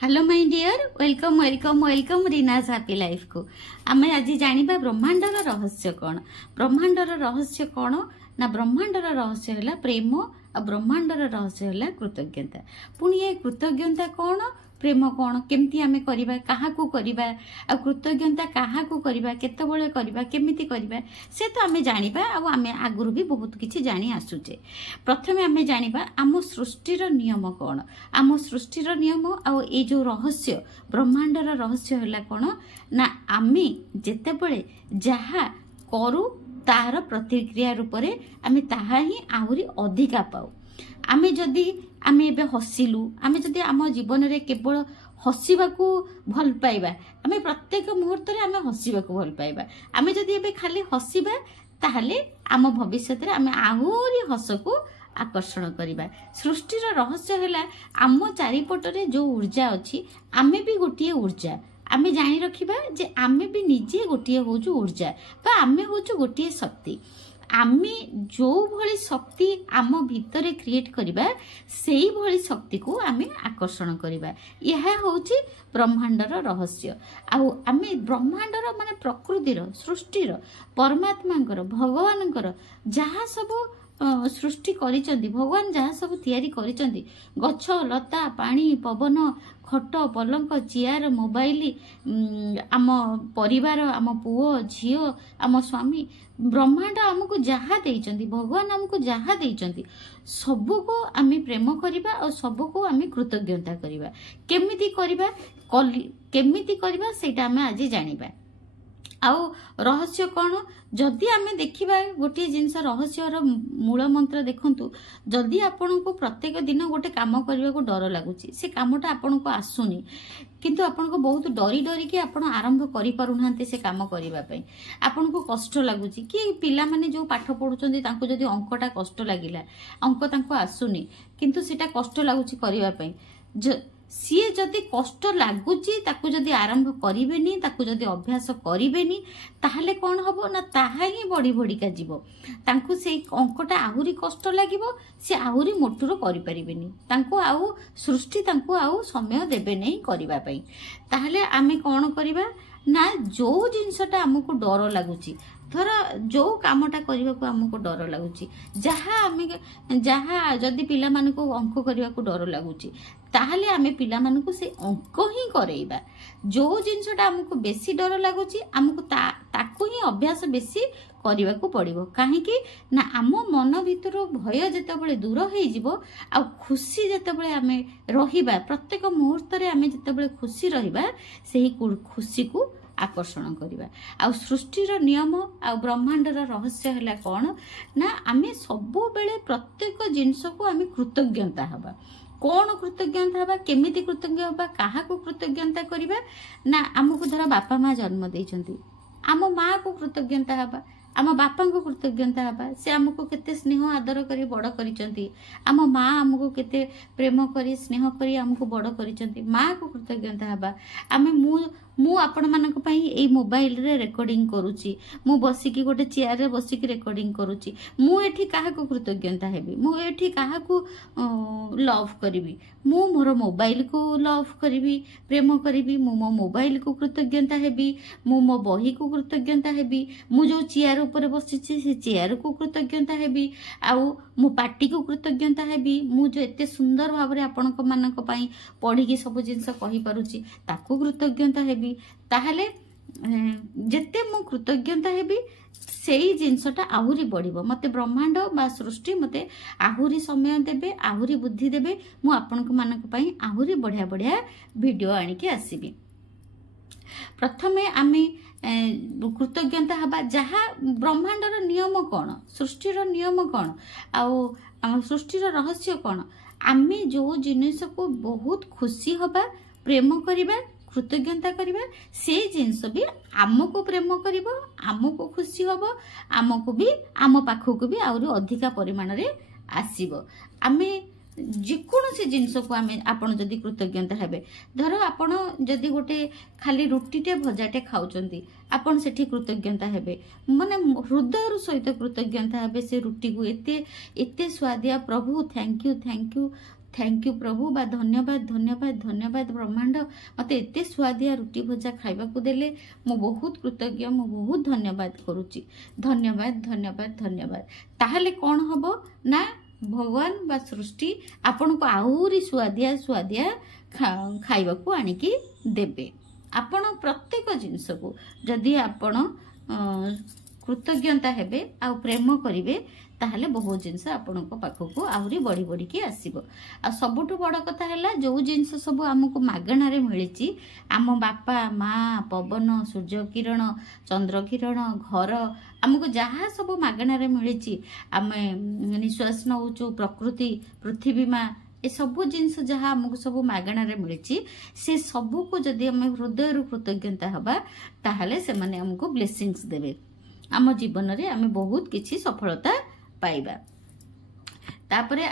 Hello my dear welcome welcome welcome Reena's happy life को आम आज जानिबा ब्रह्मांडर रहस्य कौन। ब्रह्मांडर रहस्य कौन ना ब्रह्मांडर रहस्य है प्रेम और ब्रह्मांडर रहस्य है कृतज्ञता। पुणी ये कृतज्ञता कौन प्रेम कौन केमती आमे करिबा काहा को करिबा आ कृतज्ञता काहा को करिबा केतेबेले करिबा केमिति करिबा से तो आमे जानिबा आ आमे आगुरु भी बहुत किछि जानि आसुचे। प्रथमे आमे जानिबा आम सृष्टिर नियम कौन। आम सृष्टिर नियम आ ए जो रहस्य ब्रह्मांडर रहस्य है कौन ना आमे जेतेबेले जहा करू तार प्रतिक्रिया रूप में आमे ताहा ही आहुरी अधिका पाऊ। आमे जदि आमे एबे हसिलु आमे जदि आम जीवन रे केवल हसिबाकू भल पाइबा आमे प्रत्येक मुहूर्त रे आमे हसिबाकू भल पाइबा आमे जदि एबे खाली हसिबा ताहले आम भविष्य रे आमे आहुरी हसकू आकर्षण करिबा। सृष्टिर रहस्य है आम चारिपटरे जो ऊर्जा अच्छी आमे भी गोटे ऊर्जा आमे जानी रखिबा जे आमे भी निजे गोटे होजु ऊर्जा बा आमे होजु गोटे शक्ति। आमे जो भली शक्ति आम भितरे क्रिएट करिबा सेही भली शक्ति को आमे आकर्षण करिबा। यह होची ब्रह्मांडर रहस्य। आउ आमे ब्रह्मांडर माने प्रकृतिर सृष्टिर परमात्मांकर भगवानंकर जहा सब सृष्टि करिचंदी भगवान जहा सब तैयारी करिचंदी गछ लता पानी पवन खट पलंक चेयर मोबाइल आम परिवार आम पुओ झियो आम स्वामी ब्रह्मांड आमको जहा देइचंदी भगवान आमको जहा देइचंदी सबु को आमे प्रेम करिबा और सबु को आमे कृतज्ञता करिबा। केमिति करिबा केमिति करिबा सेटा आमे आज जानिबा। आउ रहस्य कौन जदि आमे देखिबा गोटे जिनस रहस्यर मूल मंत्र देखंतु जदि आपन को प्रत्येक दिन गोटे काम करबा को डर लागुची से कामटा आपन को आसुनी किंतु आपन को बहुत डरी डरी के आपन आरंभ करि पारुनांते से काम करिबा पई आपन को कष्ट लागुची कि पिला माने जो पाठ पढुचंदी तांको जदि अंकटा कष्ट लागिला अंक तांको आसुनी किंतु सेटा कष्ट लागुची करिबा पई सीए जदि कष्ट लगुची ताकू जदि आरंभ करेनि ताकू जदि अभ्यास करेनि ताहले कौन हम ना ताहा ही बढ़ी बढ़िका जीव तांकू से अंकटा आहुरी कष्ट लागिबो से आहुरी मोटुर करि परिबेनि तांकू आउ सृष्टि तांकू आउ समय देबे नै करिबा पई। ताहले आमे कौन करिबा ना जो जिनसटा हमको डर लगुची धर जो कामटा करने को आमको डर लगुची जहा जदि पिला माने को अंक करने को डर लगुची ताहले आमे पिला माने को से अंक ही करेइबा। जो जिनसटा हमको बेसी डर लगुची हमको ताकू ही अभ्यास बेसी करने को पड़िबो काहेकि ना आम मन भितर भय जेतेबेले दूर हो जिवो आ खुशी जेतेबेले आमे रहिबा प्रत्येक मुहूर्त रे आमे जेतेबेले खुशी रहिबा सेही खुशी को आकर्षण करिबा। आ सृष्टिर नियम आ ब्रह्मांडर रहस्य है कौन ना आमे सबु बेले प्रत्येक जिनस को आमे कृतज्ञता हबा। कौन कृतज्ञता हबा केमिति कृतज्ञ हबा काहा को कृतज्ञता करिबा ना आमको धर बापा माँ जन्म देइचंती आम माँ को कृतज्ञता हबा आम बापा को कृतज्ञता हबा से आमको केते स्नेह आदर करी बड़ करिचंती आम माँ आमको केते प्रेम करी स्नेह करी आमको बड़ करिचंती माँ को कृतज्ञता हबा। आमे मु आपण मानक पई ए मोबाइल रे रेकॉर्डिंग करूची मु बसिकी गोटे चेयर रे बसिकी रेकॉर्डिंग करूची मु एठी काहा को कृतज्ञता हेबी मु एठी काहा को लव करबी मु मोर मोबाइल को लव करबी प्रेम करबी मु मो मोबाइल को कृतज्ञता हेबी मु मो बही को कृतज्ञता हेबी मु जो चेयर ऊपर बसिची से चेयर को कृतज्ञता हेबी आउ मु पार्टी को कृतज्ञता हेबी मु जो एते सुंदर भाव रे आपनक मानक पई पढी के सब जिंस कहि पारुची ताकू कृतज्ञता हेबी। ताहले जेते मु कृतज्ञता हेबी सेही जिनसटा आहुरी बढ़िबो मते ब्रह्मांड बा सृष्टि मते आहुरी समय देबे आहुरी बुद्धि देबे मु आपनक मानक पई आहुरी बढ़िया बढ़िया वीडियो आनी के आसीबी। प्रथमे आमे कृतज्ञता हबा जहा ब्रह्मांडर नियम कौन सृष्टिर नियम कौन आउ सृष्टिर रहस्य कौन आमे जो जिनिस को बहुत खुशी हबा प्रेम करिबा कृतज्ञता करिबा से जिनस भी आमको प्रेम करिबो आमको खुशी हबो आमको भी आम पाखको भी आउरी अधिका परिमाण रे आसीबो। आमे जेकोसी जिनस को आमे आपण जदि कृतज्ञता हेबे धर आपण जदि गोटे खाली रुटीटे भजाटे खाउचंती आपण सेठी कृतज्ञता हेबे माने हृदय सहित कृतज्ञता हेबे से रुटी को एते एते स्वादिया प्रभु थैंक यू थैंक यू प्रभु बा धन्यवाद धन्यवाद धन्यवाद ब्रह्मांड मते एते स्वादिया रुटी भजा खाइबा को देले मु बहुत कृतज्ञ मु बहुत धन्यवाद करूची धन्यवाद धन्यवाद धन्यवाद ताहले कौन हबो ना भगवान बा सृष्टि आपण को आहुरी स्वादिया स्वादिया खाइबा को आनिकी देबे आपण प्रत्येक जिंस को जदि आपण कृतज्ञता हेबे आ प्रेम करिवे ताहले बहुत जिनस आपण पाखक आहरी बढ़ी बढ़ी की आसब आ सबुठ बड़ कथा है जो जिनस सब आमको मागणार मिली आम बापा माँ पवन सूर्य किरण चंद्र किरण घर आमको जहाँ सब मागणार मिली आम निश्वास नौचु प्रकृति पृथ्वी माँ ए सबू जिनस जहाँ आमको सब मागणार मिली से सबू को जदि आम हृदय कृतज्ञता हवा ताहले से माने आमको ब्लेसिंग्स देवे आम जीवन रे आम बहुत किछि सफलता पाइबा तापरे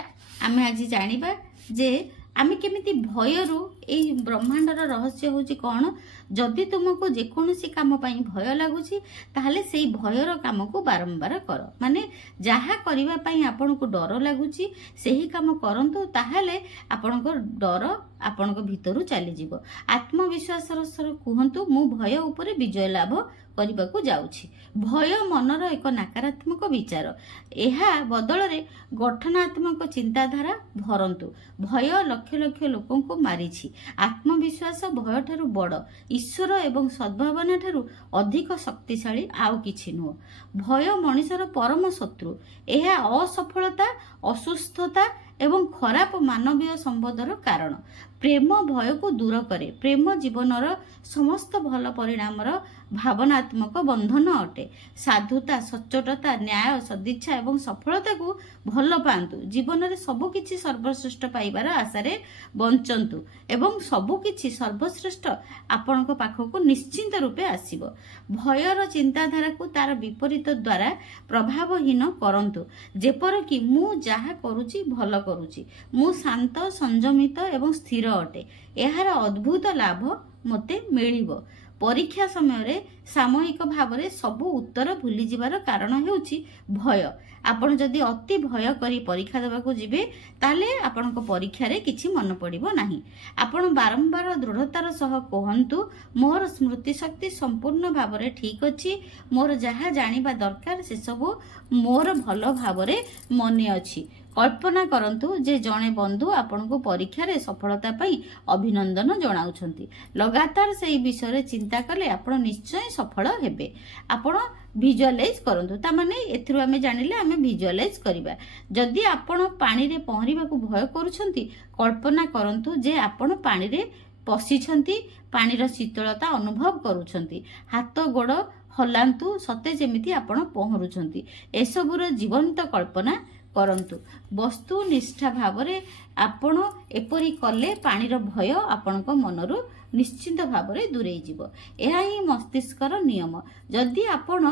आमे आज जानिबा जे आमे केमिति भयरु ए ब्रह्मांडर रहस्य होची कोन जदि तुमको जेकोनोसी काम पई भय लागुची ताहले सेई भयर काम को बारंबार कर माने जहा करिबा पई आपन को डर लागुची सेही काम करंतु ताहले आपन को डर आपन को भीतरु चली जीवो आत्मविश्वास सर कहंतु मु भय ऊपर विजय लाभ करबा को जाउछि भय मनर एक नकारात्मक विचार एहा बदल रे गठनात्मक चिंताधारा भरंतु भय लक्ष लक्ष लोकन को मारिछि आत्मविश्वास भय ठारु बड़ ईश्वर एवं सद्भावना ठारु अधिक शक्तिशाली आउ किछि नो भय मनिषर परम शत्रु एहा असफलता असुस्थता एवं खराब मानवीय संबंधर कारण प्रेम भय को दूर करे प्रेम जीवनर समस्त भल परिणामर भावनात्मक बंधन अटे साधुता सच्चोटता न्याय सदिच्छा एवं सफलता को भल पांतु जीवन रे सबु किछि सर्वश्रेष्ठ पाइबार आशारे बंचंतु एवं सबु किछि सर्वश्रेष्ठ आपनक पाखको निश्चिंत रूपे आसीबो भयर चिंताधारा को तार विपरीत द्वारा प्रभावहीन करंतु जेपर कि मु जहा करूची भल करूची मु शांत संयमित एवं स्थिर अटे एहार अद्भुत लाभ मते मिलिबो परीक्षा समय रे सामूहिक भाव रे सबु उत्तर भूली जिबार कारण हेउची भय आपण जदि अति भय करी परीक्षा देबा को जिबे ताले आपण को परीक्षा रे किछि मन पड़िबो नाही आपण बारंबार दृढ़तार सह कहंतु मोर स्मृति शक्ति संपूर्ण भाव रे ठीक अछि मोर जहा जानिबा दरकार से सब मोर भलो भाव रे मने अछि कल्पना करंतु जे जणे बंधु आपण को परीक्षा रे सफलता पई अभिनंदन जणाउछंती लगातार सेही विषय रे चिंता कले आपण निश्चय सफल हेबे आपण विजुअलाइज करंतु ता माने एथरु आमे जानिले आमे विजुअलाइज करिबा जदि आपण पानी रे पहरिबा को भय करूछंती कल्पना करंतु जे आपण पानी रे पसिछंती पानी रो शीतलता अनुभव करूछंती हाथ गोड़ हलांतु सते जेमिति आपण पहरुछंती एसबुर जीवंत कल्पना करंतु वस्तु निष्ठा भाव रे आपण एपरी कले पानी रो भय आपण को मनरु निश्चिंत भाव रे दूरे जीवो एहा ही मस्तिष्कर नियम जदि आपण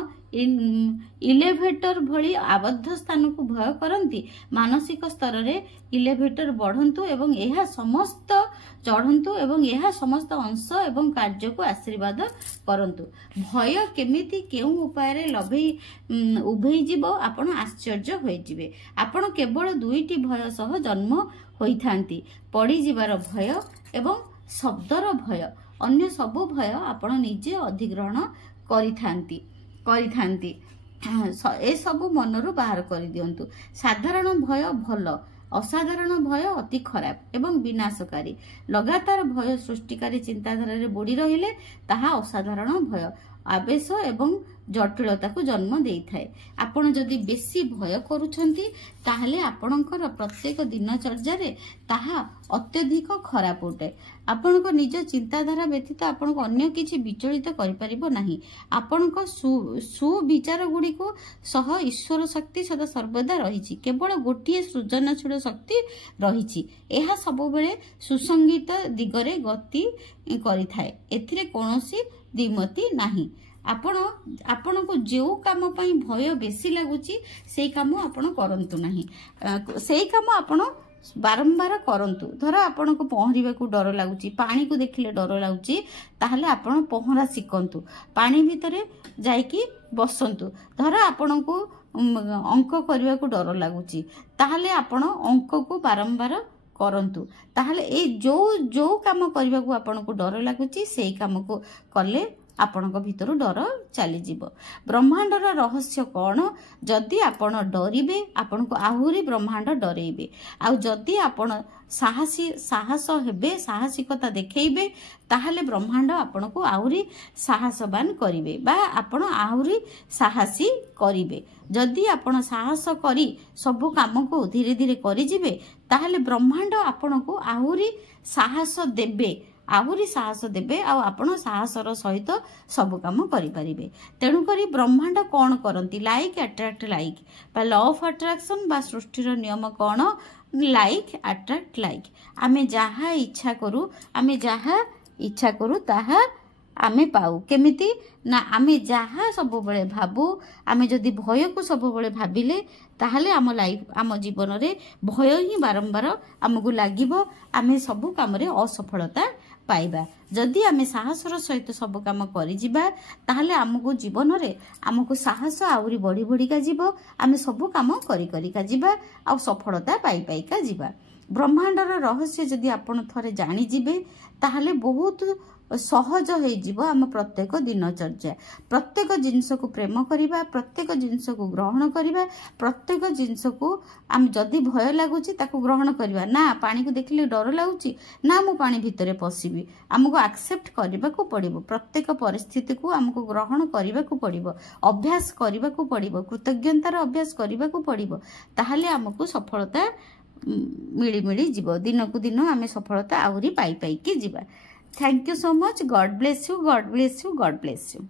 इलेवेटर भली आबद्ध स्थान को भय करंती मानसिक स्तर रे इलेवेटर बढ़ंतु एवं एहा समस्त चढ़ंतु एवं एहा समस्त अंश एवं कार्य को आशीर्वाद करंतु भय केमिति केउ उपाय रे लभे उभै जीवो आपण आश्चर्य होई जिवे आपण केवल दुईटी भय सह जन्म होइथांती पड़ी जिबार भय एवं शब्दर भय अन्य सबु भय आपण निजे अधिग्रहण करिथांती ए सबु मनरु बाहर करि दियंतु साधारण भय भल असाधारण भय अति खराब एवं विनाशकारी लगातार भय सृष्टिकारी चिंताधारा रे बुड़ी रहिले ताहा असाधारण भय आवेश एवं जटिलता को जन्म देई थाए आपण जदि बेसी भय करूछंती ताहले आपणकर प्रत्येक दिनचर्या रे ताहा अत्यधिक खराब उठे आपणक निज चिंताधारा व्यतीत आपणक अन्य किछि विचलित करि परिबो नाही आपणक सुविचार गुडी को सह ईश्वर शक्ति सदा सर्वदा रहिछि केवल गोटिए सृजनशील शक्ति रहिछि एहा सब बेले सुसंगीत दिगरे गति करि थाए एथिरे कोनोसी द्विमति नाही आपण को जो काम पई भय बेसी लागुची सेई काम आपण करंतु नाही सेई काम आपण बारंबार करंतु धर आपण को पहरिबा को डर लागुची पानी को देखिले डर लागुची ताहले आपण पहरा सिकंतु पानी भितरे जाईकी बसंतु धर आपण को अंक करबा को डर लागुची ताहले आपण अंक को बारंबार କରନ୍ତୁ ताहले ए जो जो काम करने को आपन को डर लगुच से कम को कले आपण भीतर डर चली जीवो। ब्रह्मांडर रहस्य कौन जदि आपण डरिबे आपण को आहुरी ब्रह्मांड डरेबे आउ जदि आपण साहस हेबे साहसिकता देखैबे ताहले ब्रह्मांड आपण को आहुरी साहसवान करिवे बा आपण आहुरी साहसी करिवे। जदि आपण साहस करी सब काम को धीरे धीरे करि जिवे ताहले ब्रह्मांड आपण को आहुरी साहस देबे आहुरी साहस देबे आ आपण साहसर सहित सब काम करि परिबे। तेणु करी ब्रह्मांड कौन करती लाइक अट्रैक्ट लाइक बा लॉ ऑफ अट्रैक्शन बा सृष्टिर नियम कौन लाइक अट्रैक्ट लाइक आमे जहा इच्छा करू आमे जहा इच्छा करू ताहा आमे पाऊ केमिति ना आमे जहा सब बळे भाबू आमे जदि भय को सब बळे भाबिले ताहले आम लाइफ आम जीवन रे भय ही बारंबार आमको लागिबो आमे सब काम रे असफलता पाइबा। जदि आमे साहसर सहित सब काम करि जिबा ताहले आमको जीवन रे आमको साहस आउरी बढ़ी बढ़ी का जीवो आमे सब काम करि करि का जीबा आ सफलता पाई पाई का जीबा। ब्रह्मांडर रहस्य जदि आपण थरे जानि जिबे ताहले बहुत सहज हो जीव आम प्रत्येक दिनचर्या प्रत्येक जिनस को प्रेम करिबा प्रत्येक जिनस को ग्रहण करिबा प्रत्येक जिनस को आम जदि भय लागुची ताको ग्रहण करिबा ना पानी को देखिले डर लागुची ना मु पानी भितरे पसिबी आमको एक्सेप्ट करबा को पड़िबो प्रत्येक परिस्थिति को आमको ग्रहण करबा को पड़िबो अभ्यास करबा को पड़िबो कृतज्ञतार अभ्यास करबा को पड़िबो ताहले आमको सफलता मिली मिली जीव दिन को दिन आमे सफलता आहुरी पाई पाई के जीवा। Thank you so much. God bless you. God bless you. God bless you.